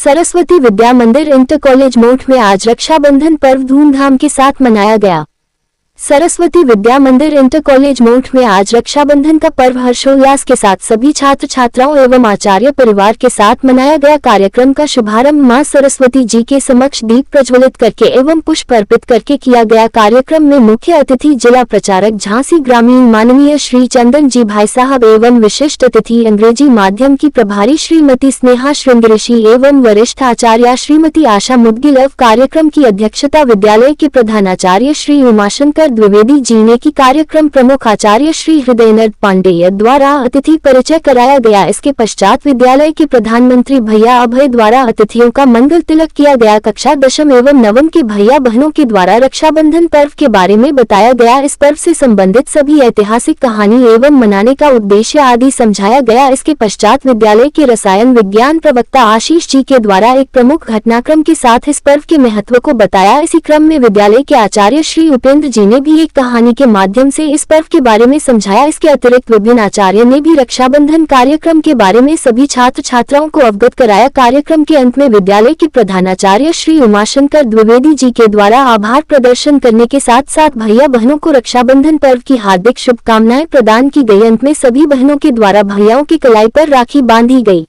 सरस्वती विद्या मंदिर inter college मोठ में आज रक्षाबंधन पर्व धूमधाम के साथ मनाया गया। सरस्वती विद्या मंदिर इंटर कॉलेज मोठ में आज रक्षाबंधन का पर्व हर्षोल्लास के साथ सभी छात्र छात्राओं एवं आचार्य परिवार के साथ मनाया गया। कार्यक्रम का शुभारंभ मां सरस्वती जी के समक्ष दीप प्रज्वलित करके एवं पुष्प अर्पित करके किया गया। कार्यक्रम में मुख्य अतिथि जिला प्रचारक झांसी ग्रामीण माननीय श्री चंदन जी भाई साहब एवं विशिष्ट अतिथि अंग्रेजी माध्यम की प्रभारी श्रीमती स्नेहा श्रृंगऋषि एवं वरिष्ठ आचार्य श्रीमती आशा मुदगिल। कार्यक्रम की अध्यक्षता विद्यालय के प्रधानाचार्य श्री उमाशंकर द्विवेदी जी ने की। कार्यक्रम प्रमुख आचार्य श्री हृदयनाथ पांडेय द्वारा अतिथि परिचय कराया गया। इसके पश्चात विद्यालय के प्रधानमंत्री भैया अभय द्वारा अतिथियों का मंगल तिलक किया गया। कक्षा दशम एवं नवम के भैया बहनों के द्वारा रक्षाबंधन पर्व के बारे में बताया गया। इस पर्व से संबंधित सभी ऐतिहासिक कहानी एवं मनाने का उद्देश्य आदि समझाया गया। इसके पश्चात विद्यालय के रसायन विज्ञान प्रवक्ता आशीष जी के द्वारा एक प्रमुख घटनाक्रम के साथ इस पर्व के महत्व को बताया। इसी क्रम में विद्यालय के आचार्य श्री उपेंद्र जी ने भी एक कहानी के माध्यम से इस पर्व के बारे में समझाया। इसके अतिरिक्त विभिन्न आचार्य ने भी रक्षाबंधन कार्यक्रम के बारे में सभी छात्र छात्राओं को अवगत कराया। कार्यक्रम के अंत में विद्यालय के प्रधानाचार्य श्री उमाशंकर द्विवेदी जी के द्वारा आभार प्रदर्शन करने के साथ साथ भैया बहनों को रक्षाबंधन पर्व की हार्दिक शुभकामनाएं प्रदान की गई। अंत में सभी बहनों के द्वारा भैयाओं की कलाई पर राखी बांधी गई।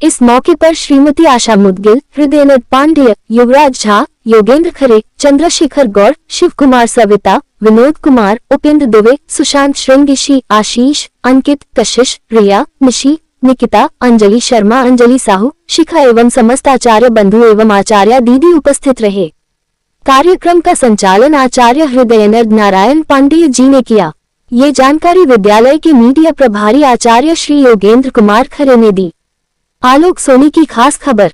इस मौके पर श्रीमती आशा मुदगिल, हृदयनाथ पांडेय, युवराज झा, योगेंद्र खरे, चंद्रशेखर गौड़, शिव कुमार सविता, विनोद कुमार, उपेंद्र दुबे, सुशांत श्रृंगऋषि, आशीष, अंकित, कशिश, रिया, निशी, निकिता, अंजलि शर्मा, अंजलि साहू, शिखा एवं समस्त आचार्य बंधु एवं आचार्य दीदी उपस्थित रहे। कार्यक्रम का संचालन आचार्य हृदयनाथ नारायण पांडेय जी ने किया। ये जानकारी विद्यालय के मीडिया प्रभारी आचार्य श्री योगेंद्र कुमार खरे ने दी। आलोक सोनी की खास खबर।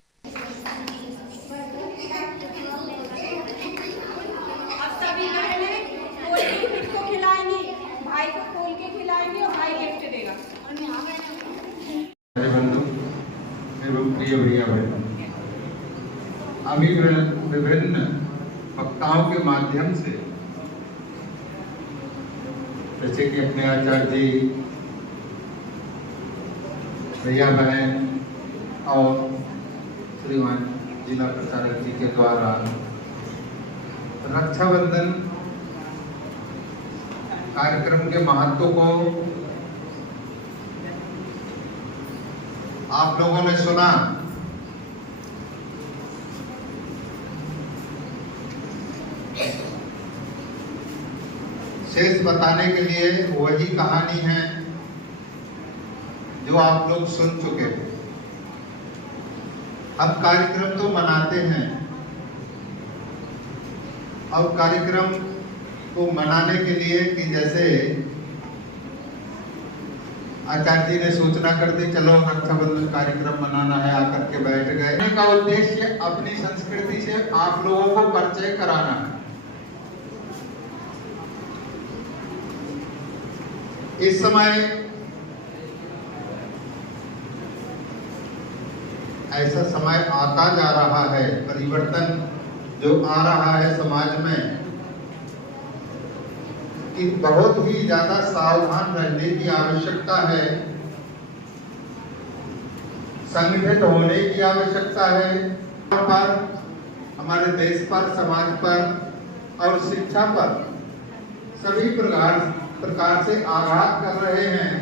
प्रिय भैया बहनों, अभी विभिन्न वक्ताओं के माध्यम से जैसे कि अपने आचार्य जी, भैया बहन और श्रीमान जिला प्रचारक जी के द्वारा रक्षाबंधन कार्यक्रम के महत्व को आप लोगों ने सुना। शेष बताने के लिए वही कहानी है जो आप लोग सुन चुके थे। अब कार्यक्रम तो मनाते हैं, अब कार्यक्रम को मनाने के लिए कि जैसे आचार्य जी ने सूचना कर दी, चलो रक्षाबंधन कार्यक्रम मनाना है, आकर के बैठ गए। का उद्देश्य अपनी संस्कृति से आप लोगों को परिचय कराना है। इस समय ऐसा समय आता जा रहा है, परिवर्तन जो आ रहा है समाज में, कि बहुत ही ज्यादा सावधान रहने की आवश्यकता है, संगठित होने की आवश्यकता है। पर हमारे देश पर, समाज पर और शिक्षा पर सभी प्रकार से आघात कर रहे हैं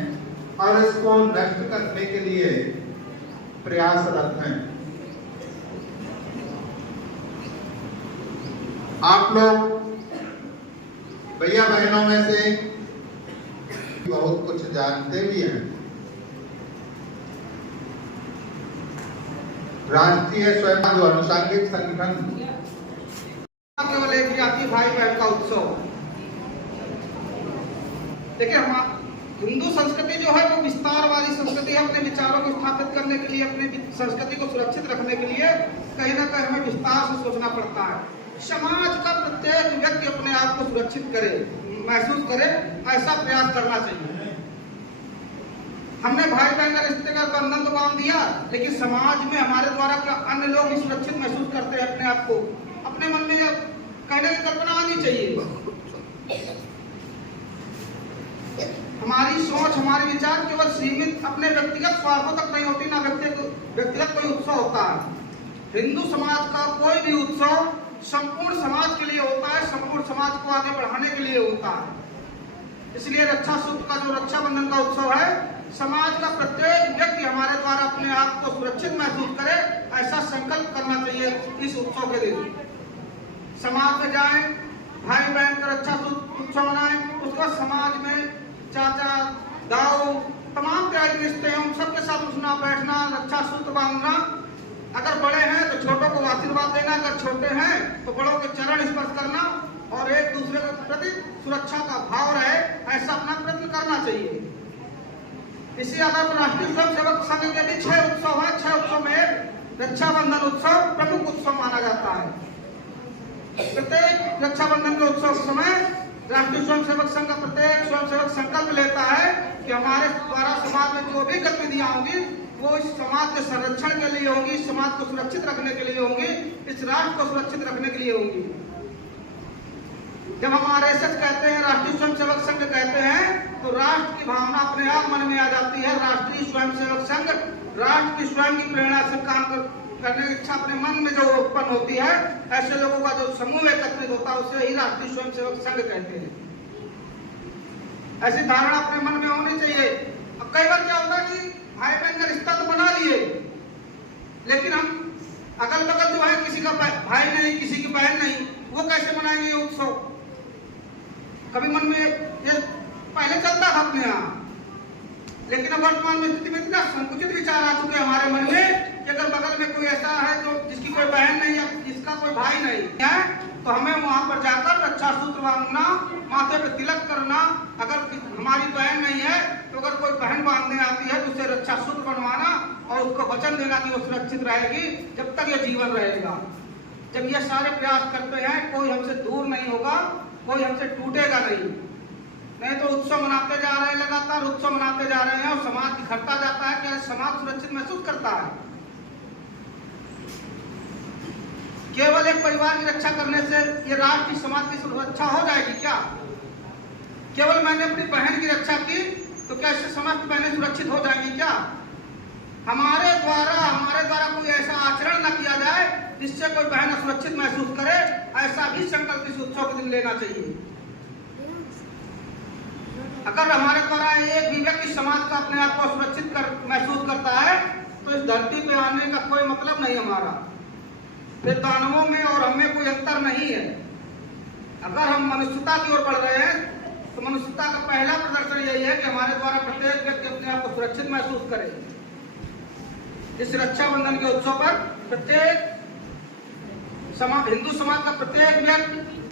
और इसको नष्ट करने के लिए प्रयासरत हैं। आप लोग भैया बहनों में से बहुत कुछ जानते भी हैं। राष्ट्रीय स्वयं अनुसांगिक संगठन केवल एक जाति भाई बहन का उत्सव। देखिए, हम हिंदू संस्कृति जो है वो विस्तार वाली संस्कृति है। अपने विचारों को स्थापित करने के लिए, अपने संस्कृति को सुरक्षित रखने के लिए कहीं ना कहीं हमें विस्तार से सोचना पड़ता है। समाज का प्रत्येक व्यक्ति अपने आप को सुरक्षित करे, महसूस करे, ऐसा प्रयास करना चाहिए। हमने भाई बहन का रिश्ते का बंधन तो बांध दिया, लेकिन समाज में हमारे द्वारा अन्य लोग भी सुरक्षित महसूस करते हैं अपने आप को। अपने मन में कहने की कल्पना आनी चाहिए। हमारी सोच, हमारे विचार केवल सीमित अपने व्यक्तिगत स्वार्थों तक नहीं होती, ना व्यक्तिगत कोई उत्सव होता है। हिंदू समाज का कोई भी उत्सव संपूर्ण समाज के लिए होता है, संपूर्ण समाज को आगे बढ़ाने के लिए होता है। इसलिए रक्षा सूत्र का जो रक्षाबंधन का उत्सव है, समाज का प्रत्येक व्यक्ति हमारे द्वारा अपने आप को सुरक्षित महसूस करे, ऐसा संकल्प करना चाहिए। इस उत्सव के दिन समाज में जाएं, भाई बहन का रक्षा सूत्र उत्सव मनाएं, उसका समाज में चाचा दाऊ तमाम तरह के रिश्ते हैं, उन सबके साथ उठना बैठना, रक्षा सूत्र बांधना। अगर बड़े हैं तो छोटों को आशीर्वाद देना, अगर छोटे हैं तो बड़ों के चरण स्पर्श करना और एक दूसरे के प्रति सुरक्षा का भाव रहे, ऐसा अपना प्रयत्न करना चाहिए। इसी आधार पर राष्ट्रीय स्वयंसेवक संघ के भी 6 उत्सव है। 6 उत्सव में रक्षाबंधन उत्सव प्रमुख उत्सव माना जाता है। प्रत्येक रक्षाबंधन के उत्सव के समय राष्ट्रीय स्वयंसेवक संघ का प्रत्येक स्वयंसेवक संकल्प लेता है कि हमारे द्वारा समाज में जो भी गतिविधियां होंगी वो इस समाज के संरक्षण के लिए होंगी, इस समाज को सुरक्षित रखने के लिए होंगी, इस राष्ट्र को सुरक्षित रखने के लिए होंगी। जब हम आरएसएस कहते हैं, राष्ट्रीय स्वयंसेवक संघ कहते हैं, तो राष्ट्र की भावना अपने आप मन में आ जाती है। राष्ट्रीय स्वयंसेवक संघ राष्ट्र की स्वयं की प्रेरणा से काम करने की इच्छा अपने मन में जो उत्पन्न होती है, ऐसे लोगों का जो समूह एकत्रित होता है उसे ही राष्ट्रीय स्वयंसेवक संघ कहते हैं। ऐसी धारणा अपने मन में होनी चाहिए। अब कई बार क्या होता है कि भाई बहन का रिश्ता तो बना लिए, लेकिन हम अगल बगल जो है किसी का भाई नहीं, किसी की बहन नहीं, वो कैसे मनाएंगे ये उत्सव? कभी मन में ये पहले चलता था अपने यहाँ, लेकिन अब वर्तमान में स्थिति में इतना संकुचित विचार आ चुके हमारे मन में कि अगर बगल में कोई ऐसा है जो जिसकी कोई बहन नहीं या जिसका कोई भाई नहीं है, तो हमें वहां पर जाकर रक्षा सूत्र बांधना, माथे पे तिलक करना। अगर हमारी बहन नहीं है तो अगर कोई बहन बांधने आती है तो उसे रक्षा सूत्र बनवाना और उसको वचन देना कि वो सुरक्षित रहेगी जब तक ये जीवन रहेगा। जब ये सारे प्रयास करते हैं, कोई हमसे दूर नहीं होगा, कोई हमसे टूटेगा नहीं तो उत्सव मनाते जा रहे हैं, लगातार उत्सव मनाते जा रहे हैं और समाज बिखरता जाता है। क्या समाज सुरक्षित महसूस करता है? केवल एक परिवार की रक्षा करने से ये राष्ट्र की समाज की सुरक्षा हो जाएगी क्या? केवल मैंने अपनी बहन की रक्षा की तो क्या इससे समस्त बहनें सुरक्षित हो जाएंगी क्या? हमारे द्वारा कोई ऐसा आचरण न किया जाए जिससे कोई बहन असुरक्षित महसूस करे, ऐसा भी संकल्प इस उत्सव के दिन लेना चाहिए। अगर हमारे द्वारा एक भी व्यक्ति समाज का अपने आप को सुरक्षित महसूस करता है तो इस धरती पे आने का कोई मतलब नहीं हमारा। फिर दानवों में और हमें कोई अंतर नहीं है। अगर हम मनुष्यता की ओर बढ़ रहे हैं तो मनुष्यता का पहला प्रदर्शन यही है कि हमारे द्वारा प्रत्येक व्यक्ति अपने आप को सुरक्षित महसूस करे। इस रक्षाबंधन के उत्सव पर प्रत्येक हिंदू समाज का प्रत्येक व्यक्ति